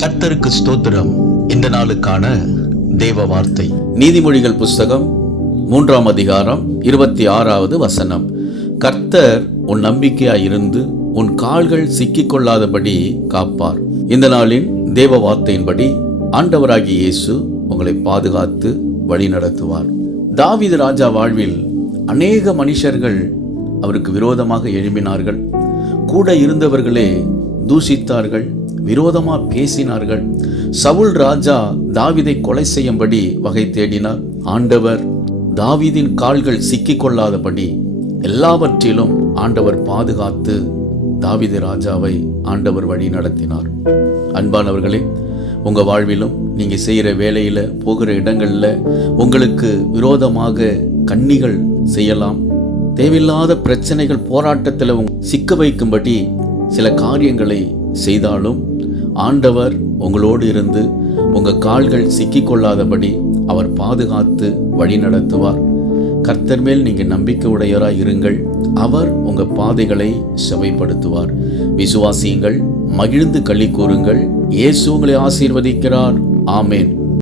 கர்த்தருக்கு ஸ்தோத்திரம். இந்த நாளுக்கான தேவ வார்த்தை நீதிமொழிகள் புஸ்தகம் 3ஆம் அதிகாரம் 26வது வசனம். கர்த்தர் உன் நம்பிக்கையாயிருந்து உன் கால்கள் சிக்கிக்கொள்ளாதபடி காப்பார். இந்த நாளின் தேவ வார்த்தையின்படி ஆண்டவராகிய இயேசு உங்களை பாதுகாத்து வழி நடத்துவார். தாவீது ராஜா வாழ்வில் அநேக மனுஷர்கள் அவருக்கு விரோதமாக எழும்பினார்கள். கூட இருந்தவர்களே தூஷித்தார்கள், விரோதமாக பேசினார்கள். சவுல் ராஜா தாவீதை கொலை செய்யும்படி வகை தேடினார். ஆண்டவர் தாவீதின் கால்கள் சிக்கிக்கொள்ளாதபடி எல்லாவற்றிலும் ஆண்டவர் பாதுகாத்து தாவீது ராஜாவை ஆண்டவர் வழி நடத்தினார். அன்பானவர்களே, உங்க வாழ்விலும் நீங்க செய்கிற வேலையில, போகிற இடங்கள்ல உங்களுக்கு விரோதமாக கண்ணிகள் செய்யலாம். தேவையில்லாத பிரச்சனைகள், போராட்டத்தில் சிக்க வைக்கும்படி சில காரியங்களை செய்தாலும் ஆண்டவர் உங்களோடு இருந்து உங்க கால்கள் சிக்கிக்கொள்ளாதபடி அவர் பாதுகாத்து வழி நடத்துவார். கர்த்தர் மேல் நீங்க நம்பிக்கை உடையவராய் இருங்கள். அவர் உங்க பாதைகளை செவைப்படுத்துவார். விசுவாசியுங்கள், மகிழ்ந்து களி கூறுங்கள். இயேசு உங்களை ஆசீர்வதிக்கிறார். ஆமேன்.